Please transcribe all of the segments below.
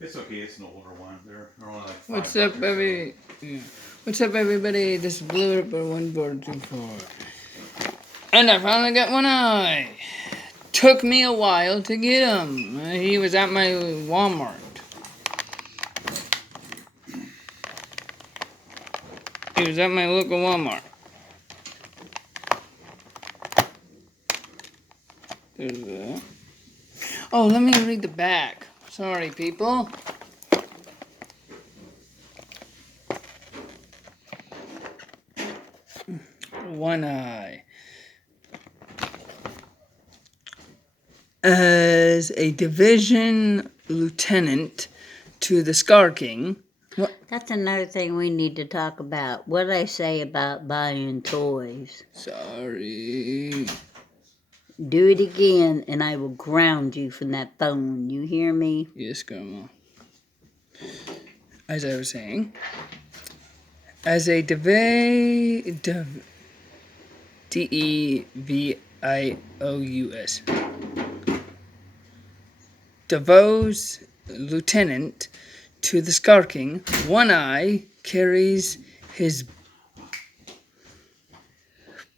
It's okay, it's an older one. They're only like What's $5 up, baby? Yeah. What's up, everybody? This is Blue Ripper 1424. And I finally got one eye. Took me a while to get him. He was at my Walmart. He was at my local Walmart. There's that. Oh, let me read the back. Sorry, people. One eye. As a division lieutenant to the Scar King. What? That's another thing we need to talk about. What I say about buying toys. Sorry. Do it again and I will ground you from that phone. You hear me? Yes, Grandma. As I was saying, as a DEVIOUS Davos lieutenant to the Scar King, One Eye carries his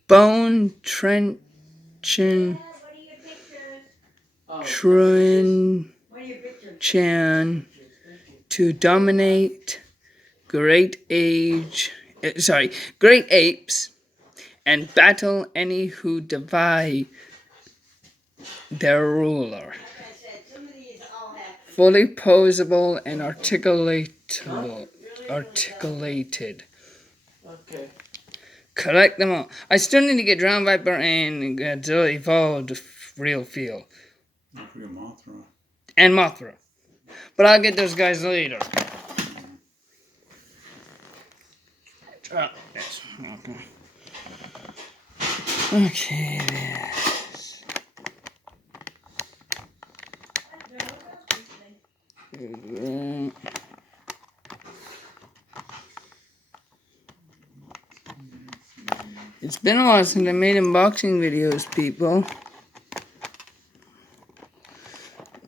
bone trenchant Chan to dominate great apes and battle any who defy their ruler. Fully posable and articulated. Okay. Collect them all. I still need to get Drowned Viper and Godzilla Evolved real feel. Mothra. And Mothra. But I'll get those guys later. Yes. Okay, this. It's been a while since I made unboxing videos, people.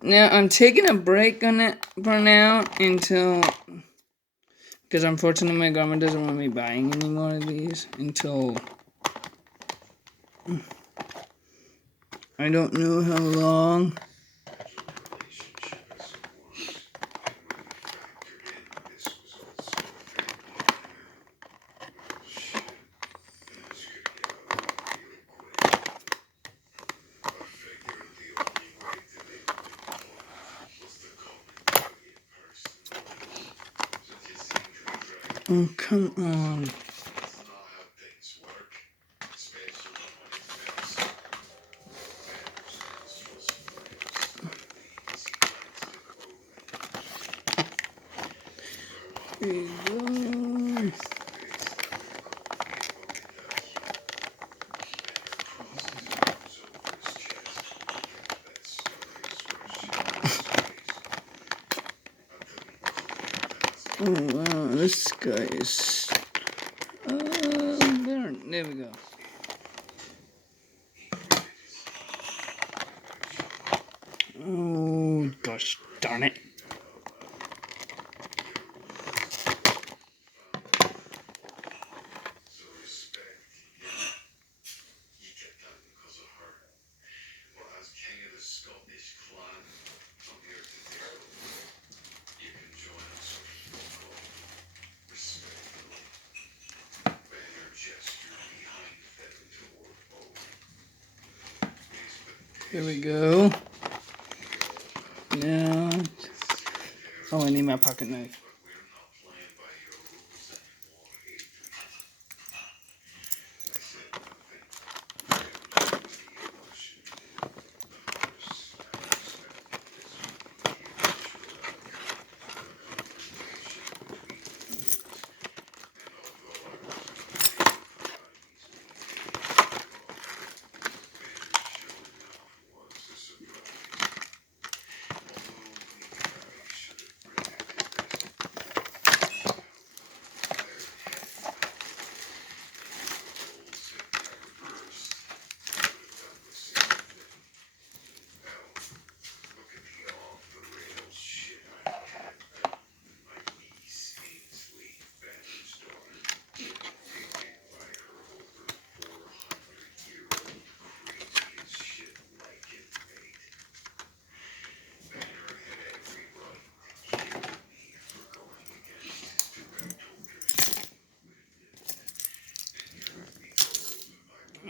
Now, I'm taking a break on it for now until... Because unfortunately my grandma doesn't want me buying any more of these until... I don't know how long. Oh, come on. Here we go. Oh wow, this guy is... there we go. Oh, gosh darn it. Here we go. Now... Oh, I need my pocket knife.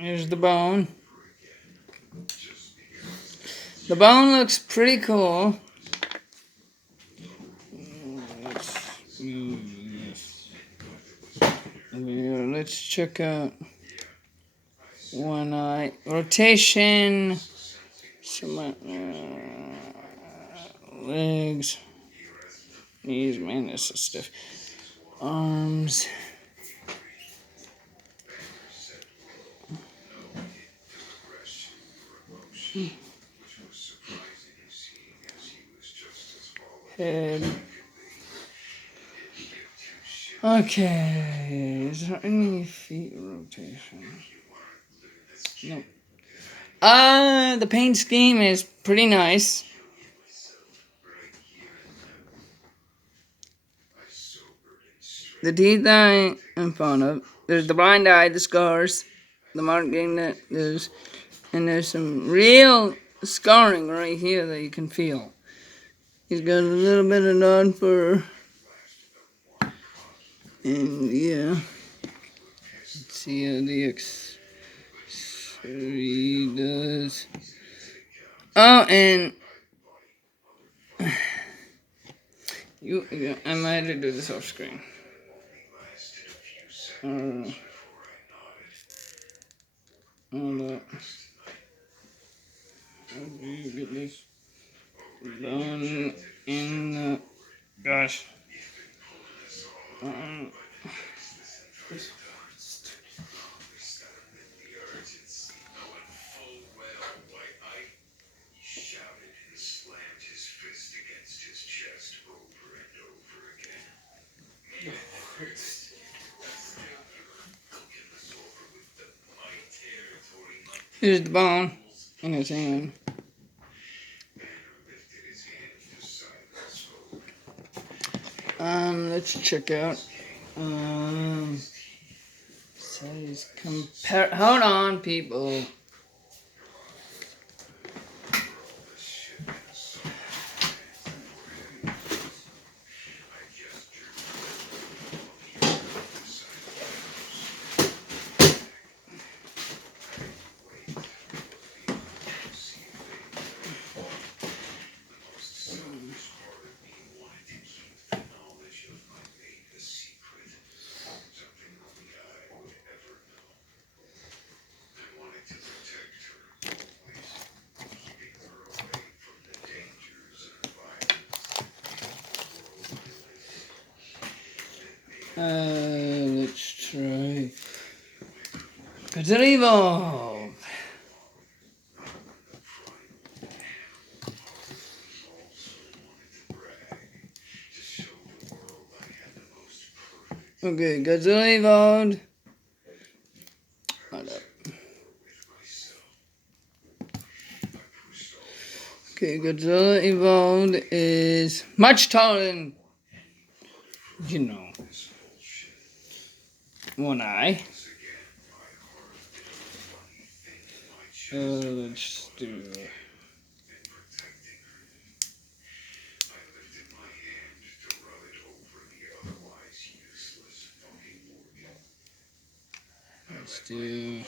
Here's the bone. The bone looks pretty cool. Let's move this. Let's check out one eye. Rotation. Some legs. Knees, man, this is stiff. Arms. Head. Okay, is there any feet rotation? Nope. The paint scheme is pretty nice. The teeth I am fond of. There's the blind eye, the scars, the marking that there's, and there's some real scarring right here that you can feel. He's got a little bit of non-fur. And yeah. Let's see how the X3 does. Oh, and I might have to do this off screen. Hold up. How do you get this done in the... Gosh. Here's the bone in his hand. Let's check out. Size compare. Hold on, people. Let's try Godzilla Evolve. Okay, Godzilla Evolved. Hold up. Okay, Godzilla Evolved is much taller than, you know, one eye. Let's do. Let's do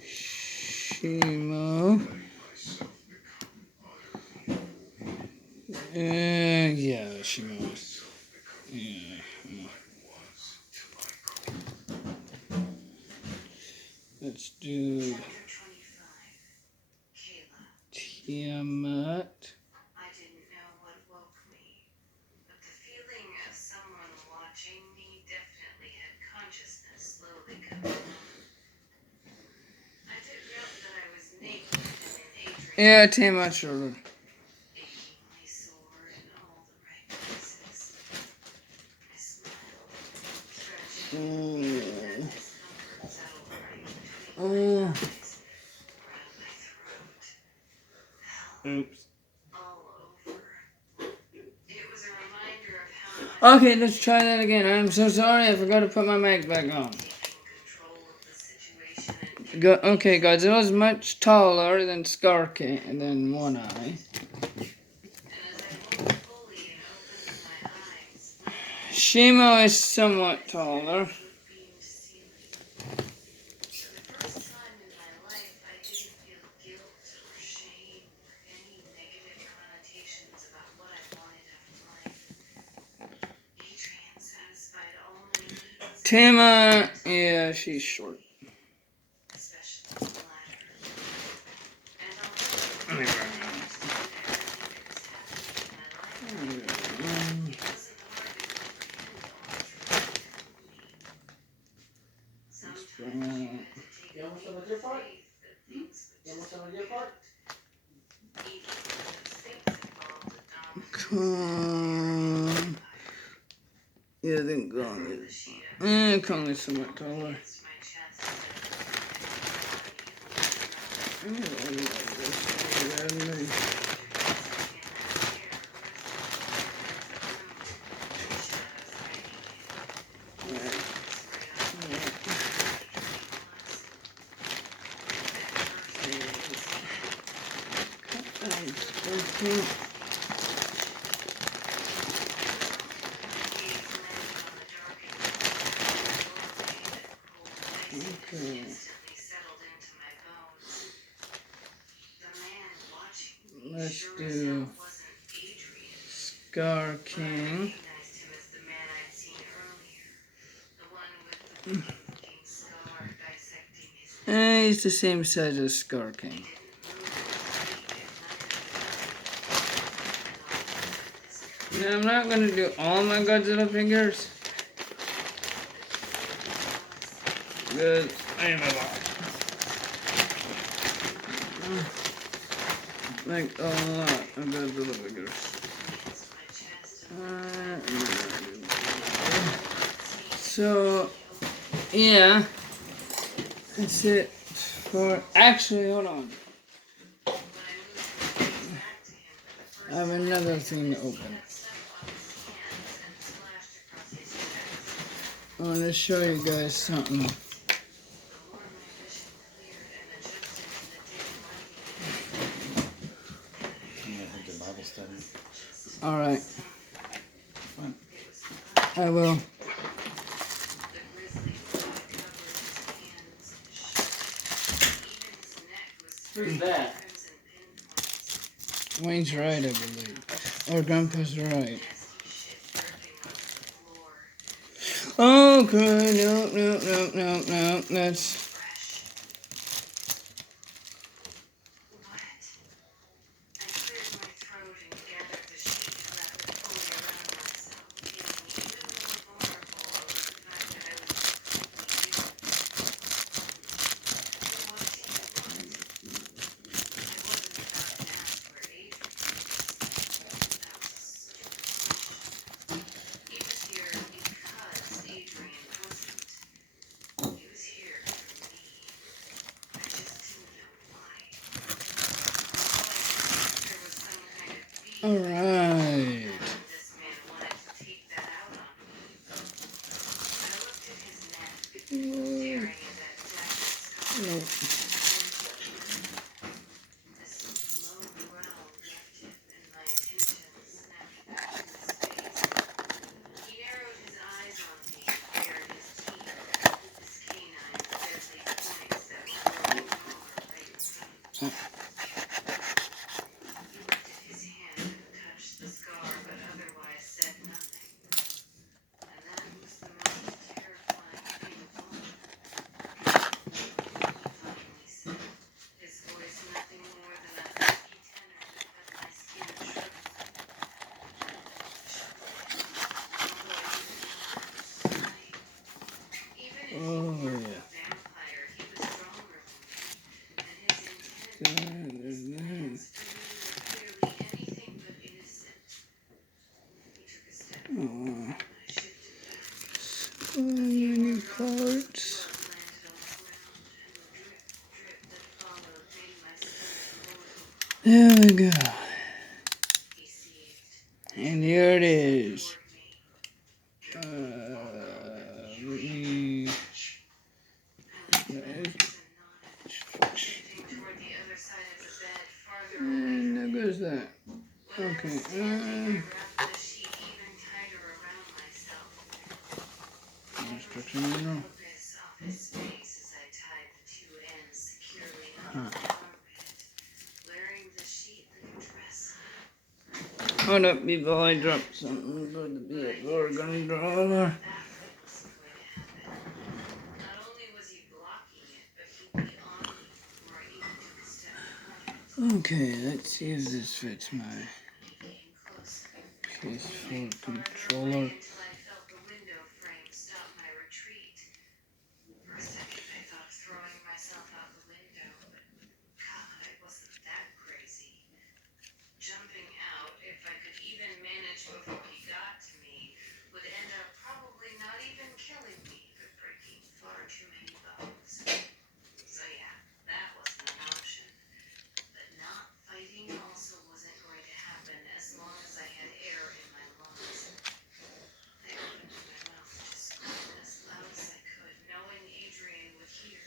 Shimo. Yeah, Shimo. Yeah. Let's do Tiamat. I didn't know what woke me, but the feeling of someone watching me definitely had consciousness slowly coming on. I did note that I was naked and in Adrian's Yeah, Tiamat shoulder. achingly sore in all the right places. I smiled, stretching that discomfort settled right between my thighs, around my throat. Hell, Oops. all over. It was a reminder of how much Okay, let's try that again. I'm so sorry, I forgot to put my mic back on. control of the situation and Okay, Godzilla's much taller than Skarky and then One Eye. as I looked fully and opened my eyes, Shimo is somewhat taller. beamed ceiling. For the first Tama, yeah, she's short. especially the latter. And although Let me I grab used to do everything that was happening in my life, that. it wasn't hard to comprehend all the truth it told me. Sometimes you had to take a leap of faith that things would just work out. Even when those things involved a dominant Come. Yeah, then Kong the is. sheet of Kong is somewhat taller. against my chest as Yeah, I I like this. Okay. Let's do Scar King. He's the same size as Scar King. Now, I'm not gonna do all my Godzilla figures. Because I am a lot. Like a lot of Godzilla figures. So, yeah. That's it for. Actually, hold on. I have another thing to open. I want to show you guys something. Bible study. Alright. I will. Who's that? Wayne's right, I believe. Or Grandpa's right. Okay, no. That's. Alright. No. Oh, yeah. Oh. So many parts. There we go. And here it is. And there goes that. Okay. Instruction manual. Hold up before I drop something. Go to the organ drawer. Okay, let's see if this fits my PS4 controller. Until I felt the window frame stop my retreat. For a second, I thought of throwing myself out the window, but God, I wasn't that crazy. Jumping out, if I could even manage before he got to me, would end up probably not even killing me, but breaking far too many bones. So yeah, that wasn't an option. But not fighting also wasn't going to happen as long as I had air in my lungs. I opened my mouth to scream as loud as I could, knowing Adrian would hear.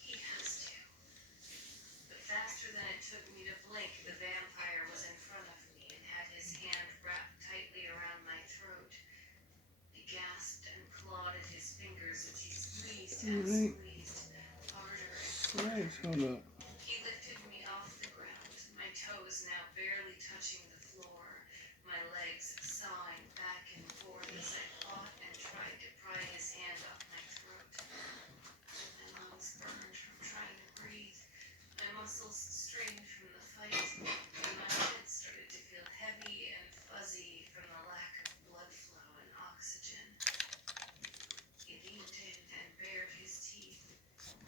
He has to. But faster than it took me to blink, the vampire was in front of me and had his hand wrapped tightly around my throat. I gasped and clawed at his fingers as he squeezed and squeezed, harder and harder. Hold up. He lifted me off the ground, my toes now barely touching the floor, my legs sawing back and forth as I fought and tried to pry his hand off my throat. My lungs burned from trying to breathe, my muscles strained from the fight, and my head started to feel heavy and fuzzy from the lack of blood flow and oxygen. He leaned in and bared his teeth.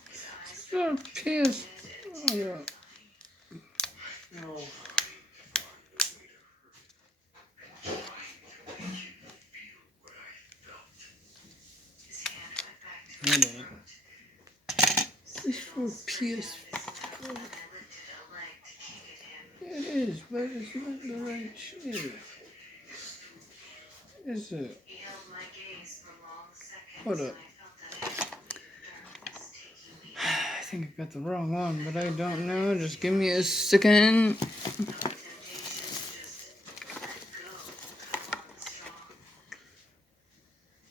His eyes Oh, PS. and Hold up. No. his hand went back to Hold his on. throat. This for PS. And I lifted a leg to kick at him. It is, but it's not the right shit. Is it? He held my gaze for long seconds, Hold up. and I felt that weight of darkness taking me. I think I got the wrong one, but I don't know. Just give me a second. The temptation to just let go come on strong.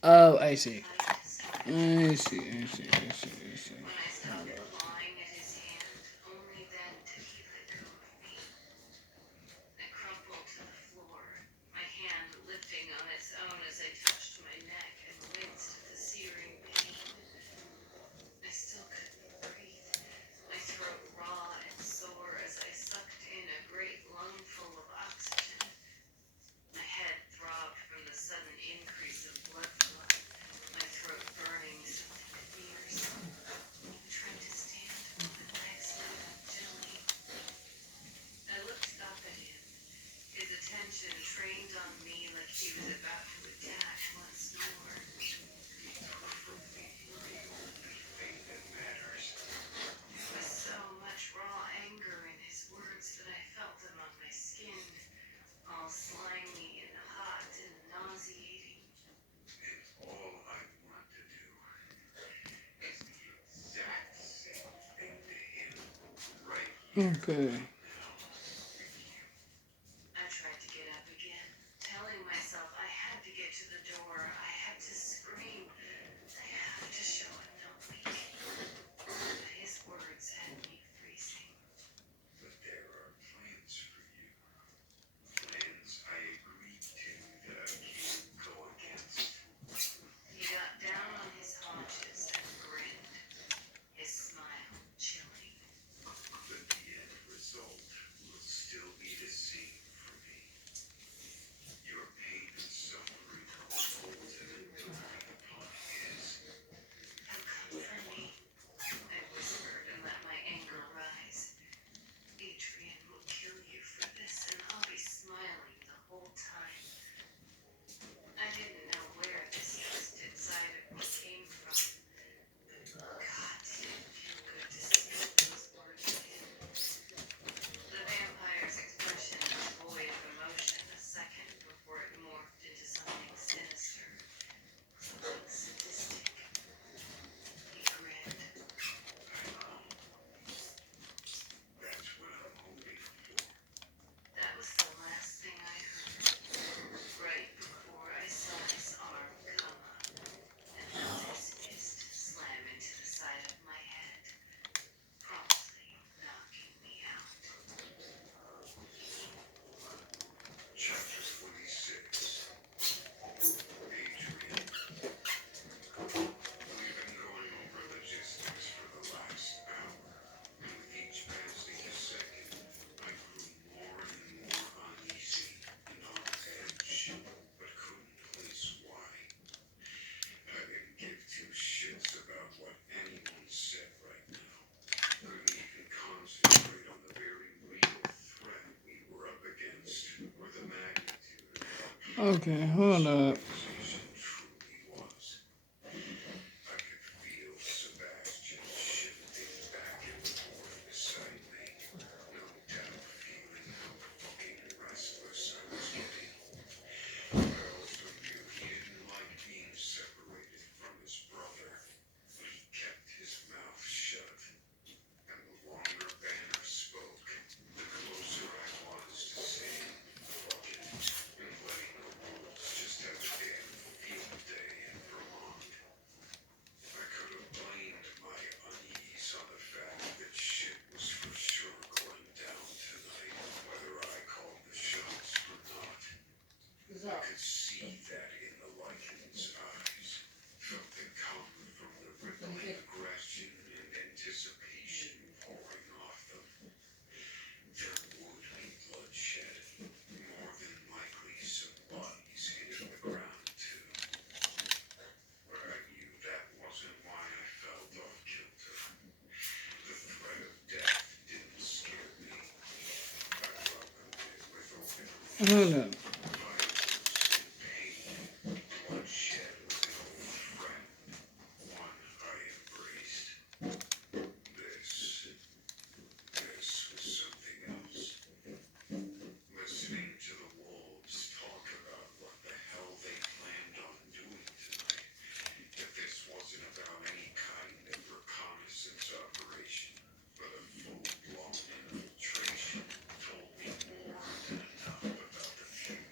Oh, I see. Fight stopped. I see. When I stopped clawing at his hand, only then did he let go of me. I crumpled to the floor, my hand lifting on its own as I touched my neck and winced at the searing pain. I still couldn't breathe, my throat raw and sore as I sucked in a great lungful of oxygen. My head throbbed from the sudden increase of blood flow, my throat burning something fierce. I tried to stand, but my legs moved gently. I looked up at him, his attention trained on me like he was about to attack once more. There was so much raw anger in his words that I felt them on my skin, all slimy and hot and nauseating. Okay. I tried to get up again, telling myself I had to get to the door, I had to scream, I have to show him no weak. But his words had me freezing. He got down on his haunches and grinned, his smile chilling. Okay, hold up. Conversation truly was. I could feel Sebastian shifting back and forth beside me, no doubt feeling how fucking restless I was getting. I also knew he didn't like being separated from his brother, but he kept his mouth shut. And the longer Banner spoke, the closer I was to saying fuck it and letting the wolves just have a damn field day in Vermont. I could have blamed my unease on the fact that shit was for sure going down tonight, whether I called the shots or not. I could see that in the Lycan's eyes, felt it come from the rippling aggression and anticipation pouring off them. There would be bloodshed, more than likely some bodies hitting the ground too. But I knew that wasn't why I felt off kilter. The threat of death didn't scare me. I welcomed it with open arms. Hold up. Violence and pain, bloodshed was an old friend, one I embraced. This was something else. Listening to the wolves talk about what the hell they planned on doing tonight, that this wasn't about any kind of reconnaissance operation, but a full-blown infiltration, told me more than enough about the future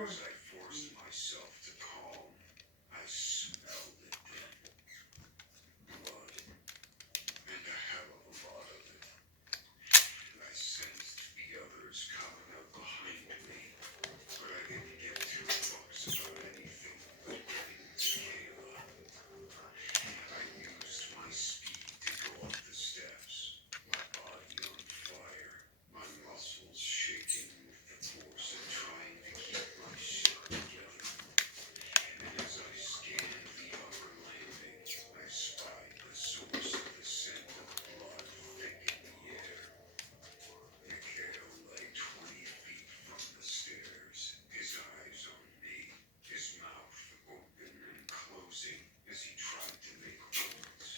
as I forced myself to calm, I smelled it then. Blood. And a hell of a lot of it. I sensed the others coming up behind me, but I didn't get two fucks about anything but getting to Kayla. I used my speed to go up the steps, my body on fire, my muscles shaking with the force of trying to keep my shit together. And as I scanned the upper landing, I spied the source of the scent of blood thick in the air. Mikhail lay 20 feet from the stairs, his eyes on me, his mouth open and closing as he tried to make wounds.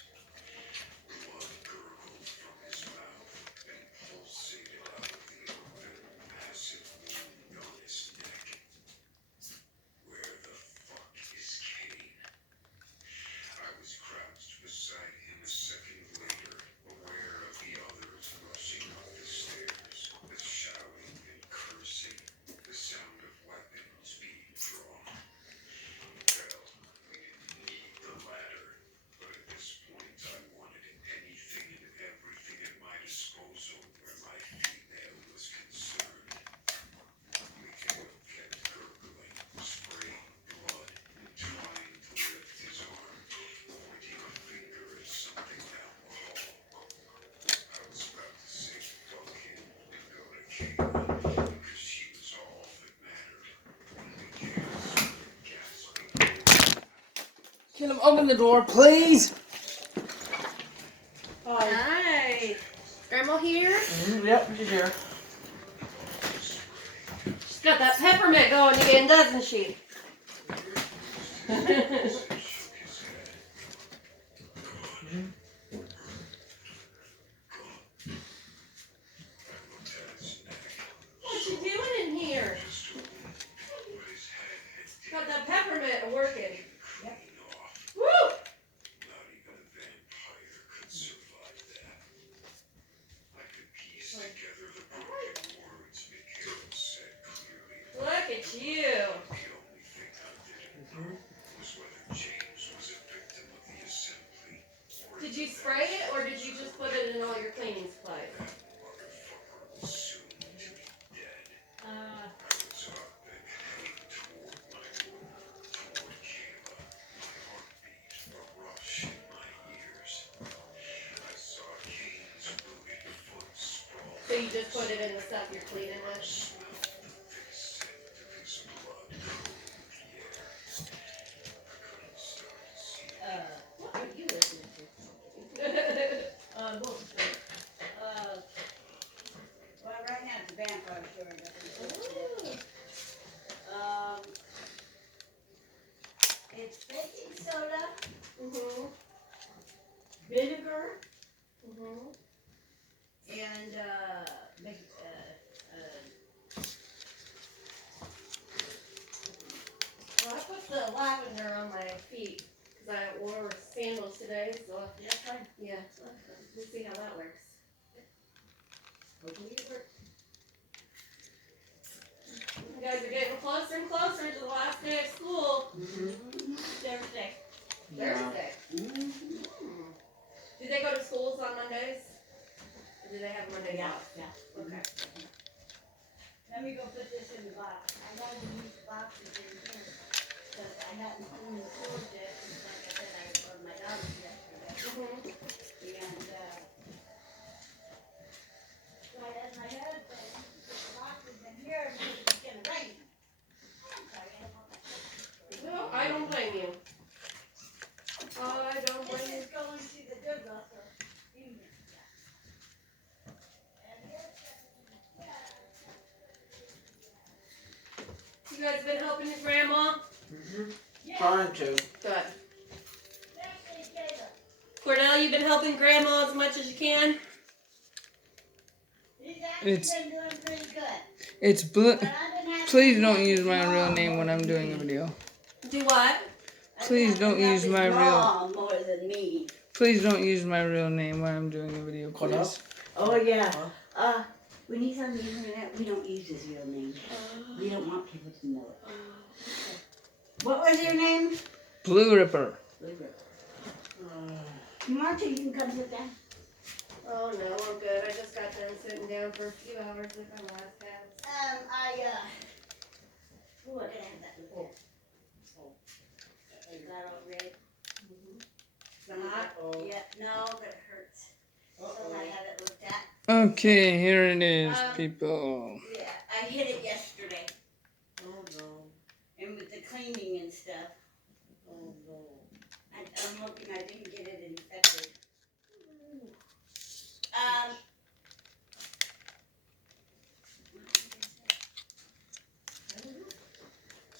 Blood gurgled from his mouth and pulsated out of the open, massive wound on his neck. Where the fuck is Kane? I was crouched beside him a second later, aware of the others rushing up the stairs, the shouting and cursing, the sound of weapons being drawn. Hell, we didn't need the ladder, but at this point I wanted anything and everything at my disposal where my female was concerned. Mikhail kept gurgling, spraying blood, and trying to lift his arm, pointing a finger at something down the hall. I was about to say fuck him and go to Kayla, because she was all that mattered, when Mikhail started gasping. Can I open the door, please? Hi. Grandma here? Yep, she's here. She's got that peppermint going again, doesn't she? What you doing in here? Got that peppermint working. Woo! Not even a vampire could survive that. I could piece together the broken words Mikhail said clearly. Look at you. The only thing I didn't know was whether James was a victim of the assembly. Or Did you spray it or did you just put it in all your cleaning supplies? that motherfucker was soon to be dead. I was up and heading toward my room, toward Kayla, my heartbeat a rush in my ears. I saw Kane's booted foot sprawl. So you just put it in the stuff you're cleaning with? Smelled the thick scent of his blood coating the air. I couldn't stop to see it. What are you listening to? Well, right now it's a vampire story. It's baking soda, Mhm. vinegar, Mhm. and Well, I put the lavender on my feet because I wore sandals today. So that's fine. yeah, we'll see how that works. Hopefully it works. You guys are getting closer and closer to the last day of school. Thursday. Thursday. Mm-hmm. Do they go to schools on Mondays? Or do they have Mondays off? Yeah. Okay. Let me go put this in the box. I gotta use the boxes in here. Because I hadn't cleaned the floors yet. Like I said, I was my daughter's yesterday. Mhm. And, so I had my husband put the boxes in here because it's gonna rain. I'm sorry, I don't want that. Well, I don't blame you. I don't blame This you. is going to the Goodwill, so. You guys been helping your grandma? Trying to. Good. Cordell, you been helping grandma as much as you can? He's actually It's- been doing pretty good. It's blue. But I've been having Please to don't help use his my real mom name more when I'm than doing me. a video. Do what? I've Please been don't having to use help my his real. mom more than me. Please don't use my real name when I'm doing a video, please. Oh yeah. When he's on the internet, we don't use his real name. We don't want people to know it. What was your name? Blue Ripper. Marta, you can come sit down. Oh no, I'm good. I just got done sitting down for a few hours with my last cats. Ooh, I gotta have that little. Is that all red? Is it hot? Yeah, no, but it hurts. So I have it looked at. Okay, here it is, people. Yeah, I hit it yesterday. Oh no. And with the cleaning and stuff. Oh no. I'm hoping I didn't get it infected.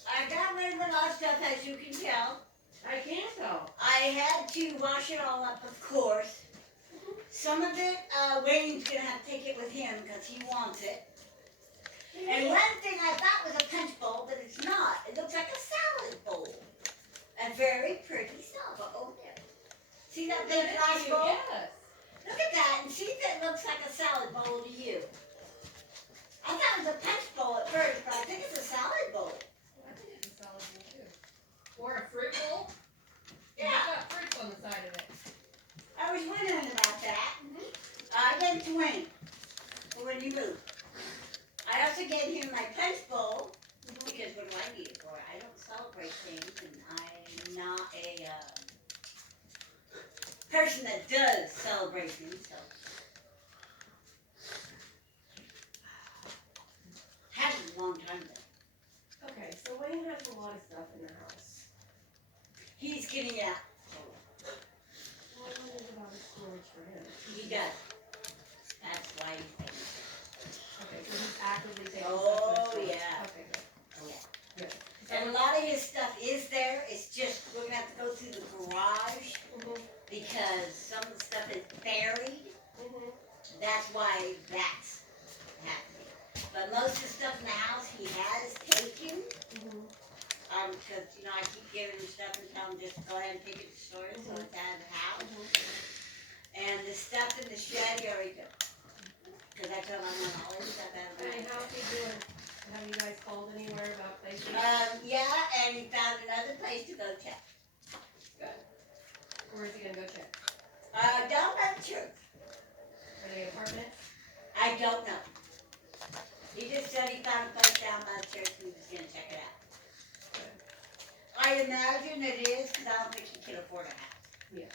I got rid of a lot of stuff, as you can tell. I can tell. I had to wash it all up, of course. Some of it, Wayne's gonna have to take it with him because he wants it. And one thing I thought was a punch bowl, but it's not. It looks like a salad bowl. A very pretty salad bowl. Oh, there. See that big glass bowl? Yes. Look at that and see if it looks like a salad bowl to you. I thought it was a punch bowl at first, but I think it's a salad bowl. I think it's a salad bowl too. Or a fruit bowl. Yeah. It's got fruits on the side of it. I was wondering about that. I gave it to Wayne for when you move. I also gave him my punch bowl because what do I need it for? I don't celebrate things, and I'm not a person that does celebrations. So had it a long time ago. Okay, so Wayne has a lot of stuff in the house. He's getting it out. Well, I wonder about a storage for him. He does. That's why he's taking it. Okay, so he's actively taking Oh, stuff. to the storage. yeah. Okay, good. Oh, yeah. Good. And a lot of his stuff is there. It's just we're gonna have to go through the garage because some of the stuff is buried. That's why that's happening. But most of the stuff in the house he has taken. Because I keep giving him stuff and tell him just go ahead and take it to storage so it's out of the house. And the stuff in the shed he already took. Because I told him I'm gonna always stuff out of Hey, my how's he doing? Have you guys called anywhere about places? Yeah, and he found another place to go check. Good. Where is he gonna go check? Down by the church. Are they apartments? I don't know. He just said he found a place down by the church and he was gonna check it out. I imagine it is because I don't think he can afford a house. Yeah.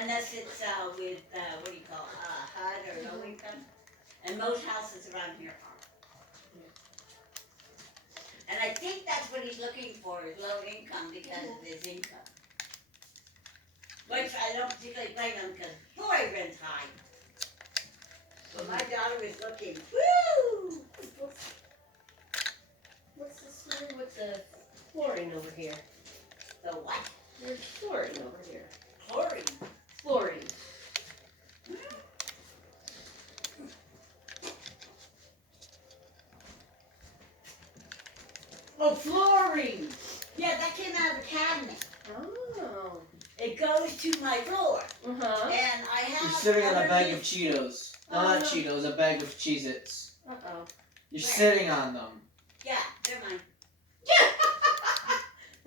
Unless it's with, what do you call it, HUD or low income. And most houses around here aren't. And I think that's what he's looking for, is low income because of his income. Which I don't particularly blame him because boy, rent's high. But my daughter was looking, woo! What's the story with the flooring over here? The what? There's flooring over here. Chlorine. Flooring. Oh, fluorine. Yeah, that came out of the cabinet. Oh. It goes to my floor. Uh-huh. And I have You're sitting on a bag of underneath- Cheetos. No, not Cheetos, a bag of Cheez-Its. Uh-oh. You're Where? sitting on them. Yeah, they're mine.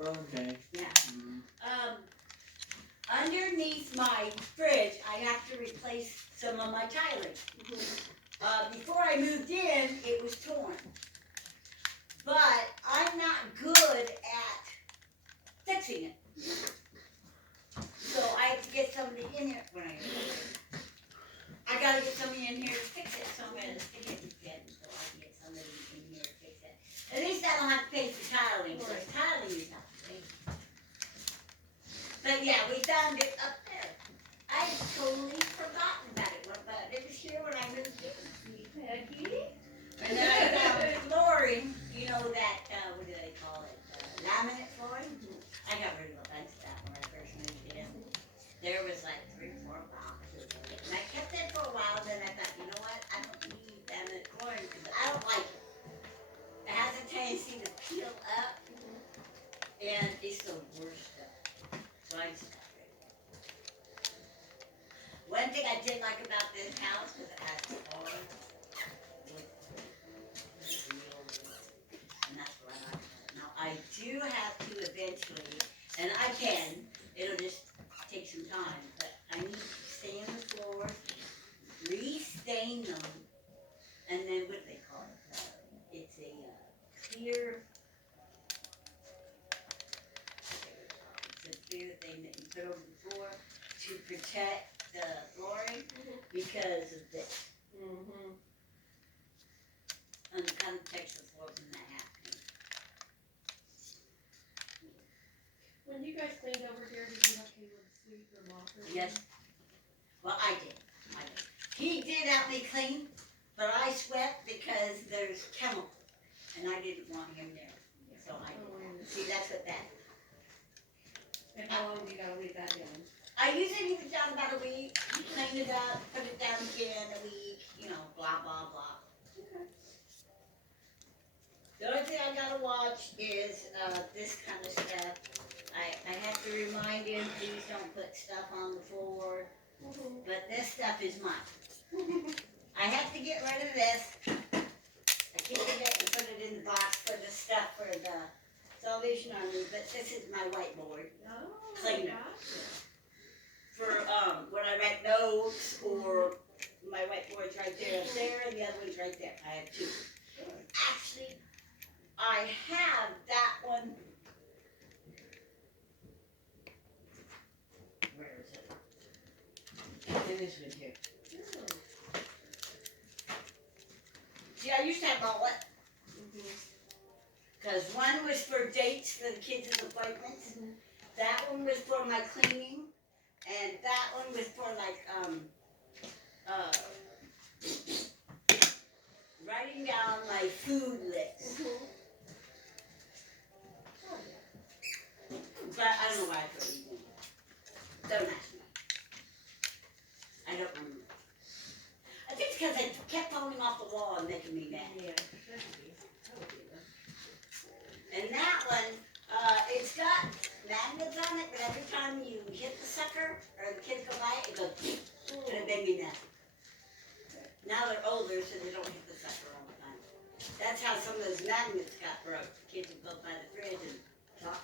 Okay. Yeah. Mm. Underneath my fridge, I have to replace some of my tiling. Before I moved in, it was torn. But I'm not good at fixing it. So I have to get somebody in here when I gotta get somebody in here to fix it. So I'm gonna stick it again until I can get somebody in here to fix it. At least I don't have to pay for tiling, because tiling is not free. But yeah, we found it up there. I had totally forgotten about it, but it was here when I moved in. Peggy? And then I found eventually, and I can, it'll just take some time, but I need to sand the floors, re-stain them, and then what do they call it? It's a clear, it's a clear thing that you put over the floor to protect the flooring because of this. Mm-hmm. And it kind of protects the floor from that happening. When you guys cleaned over here, did you have Caleb sweep or mop or anything? Yes. Well, I did. He did help me clean, but I swept because there's chemicals, and I didn't want him there. So I did. See, that's what that. And how long do you gotta leave that down? I usually leave it down about a week, clean it up, put it down again a week, blah, blah, blah. Okay. The only thing I gotta watch is this kind of stuff. I have to remind him, please don't put stuff on the floor. But this stuff is mine. I have to get rid of this. I keep forgetting to put it in the box for the stuff for the Salvation Army, but this is my whiteboard Oh, cleaner. gotcha. For when I write notes, or my whiteboard's right there up there, and the other one's right there. I have two. Actually, I have that one. Where is it? And this one too. See, I used to have all it. Because one was for dates for the kids' appointments. That one was for my cleaning. And that one was for writing down my food list. But I don't know why I put it in. Don't ask me. I don't remember. I think it's because I kept falling off the wall and making me mad. Yeah. And that one, it's got magnets on it, but every time you hit the sucker, or the kids go by it, it goes, and it made me mad. Now they're older, so they don't hit the sucker all the time. That's how some of those magnets got broke. The kids would go by the fridge and talk.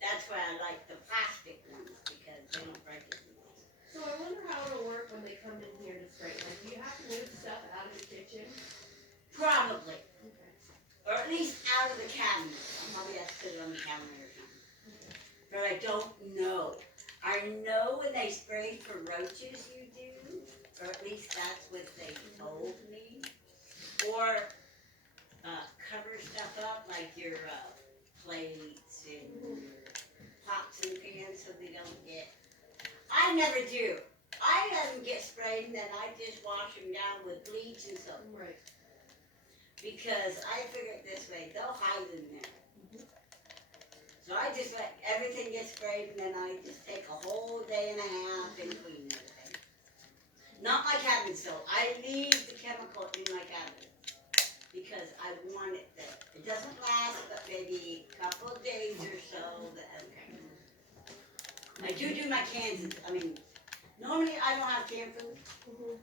That's why I like the plastic ones, because they don't break as much. So I wonder how it'll work when they come in here to straighten. Like, do you have to move stuff out of the kitchen? Probably. Okay. Or at least out of the cabinet. I'll probably have to put it on the cabinet or something. But I don't know. I know when they spray for roaches you do, or at least that's what they told me. Or cover stuff up like your plates and your pots and pans so they don't get. I never do. I let them get sprayed and then I just wash them down with bleach and soap. Right. Because I figure it this way, they'll hide in there. So I just let everything get sprayed and then I just take a whole day and a half and clean everything. Not my cabinet soap. I leave the chemical in my cabinet because I want it there. It doesn't last but maybe a couple of days or so. I do my cans. Normally I don't have canned food.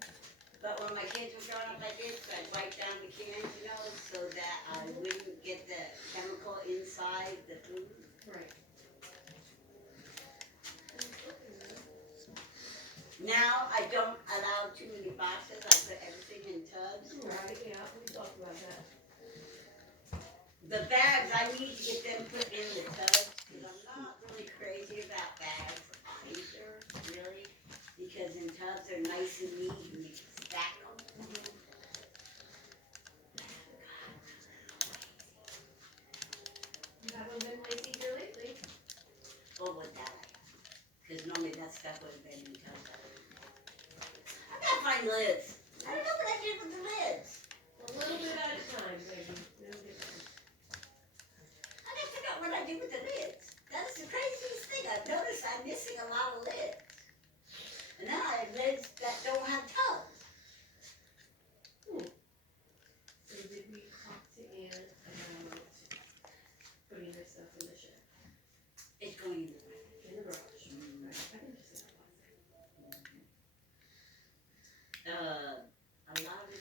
But when my kids were growing up like this, I'd wipe down the cans, so that I wouldn't get the chemical inside the food. Right. Now I don't allow too many boxes. I put everything in tubs. Right, yeah, we talked about that. The bags, I need to get them put in the tubs because I'm not really crazy about bags either, really. Because in tubs they're nice and neat and you can stack them. You haven't been lazy here lately. Or with that, because normally that stuff would have been in tubs. I gotta find lids. I don't know what I did with the lids. A little bit at a time, baby. It'll get done. I gotta figure out what I did with the lids. That's the craziest thing. I've noticed I'm missing a lot of lids. And now I have lids that don't have tubs. So did we talk to Ann about putting your stuff in the shed? It's going in the In the garage? Right. I think you said that last time. a lot of the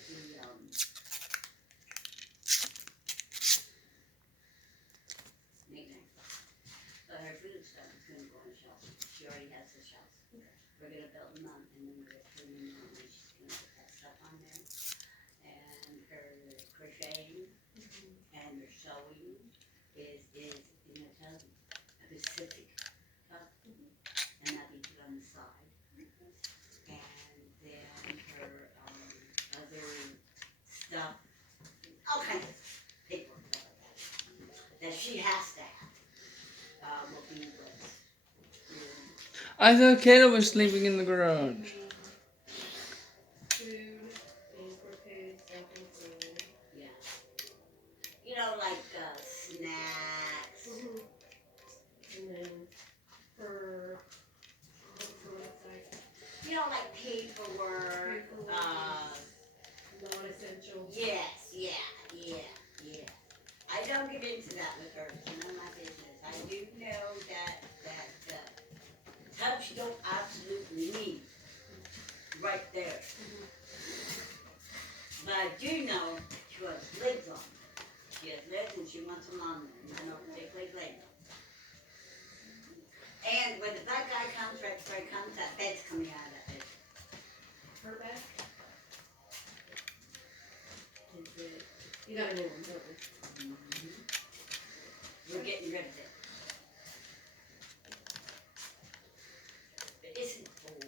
I thought Kayla was sleeping in the garage. Food, being prepared, self-employed. Yeah. You know, like snacks. And then for website, You know, like paperwork. non-essential. Yes, yeah. I don't get into that with her. It's none of my business. I do know that tubs you don't absolutely need right there. But I do know she has lids on. She has lids and she wants them on there. And I know particularly blame them. And when the black guy comes, right before he comes, that bed's coming out of that bed. Her bed? Is it? You got a new one, don't you? We're getting rid of it. But isn't old.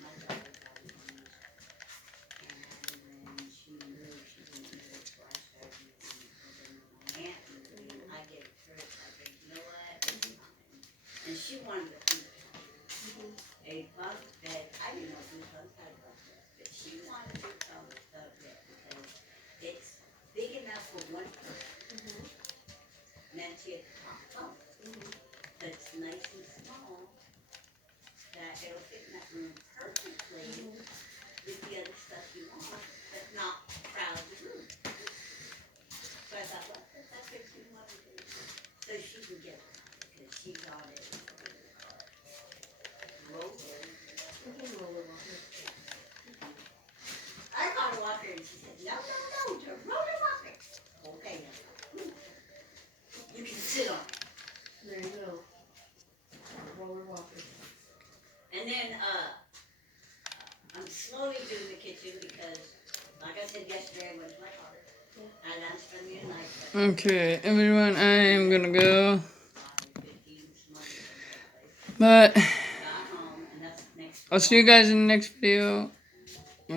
My daughter got it used. And when she moved, she didn't use it, so I started using it. And then when my aunt moved in, I gave it to her. I said, you know what? It's fine. And she wanted to think a bunk bed. I didn't know who bunks had bunk beds, but she wanted to come with bunk bed because it's big enough for one person. Meant to get the top bunk. But it's nice and small that it'll fit in that room perfectly with the other stuff you want, but not crowd the room. So I thought, well, that's what you want to do. So she can get it because she got it. I called a walker and she said, no, to roller walker. Okay, now. You can sit on it. There you go. Roller walker. And then, I'm slowly doing the kitchen because, like I said yesterday, I went to my car. And I'm spending the night. Okay, everyone, I am gonna go. But I'll see you guys in the next video.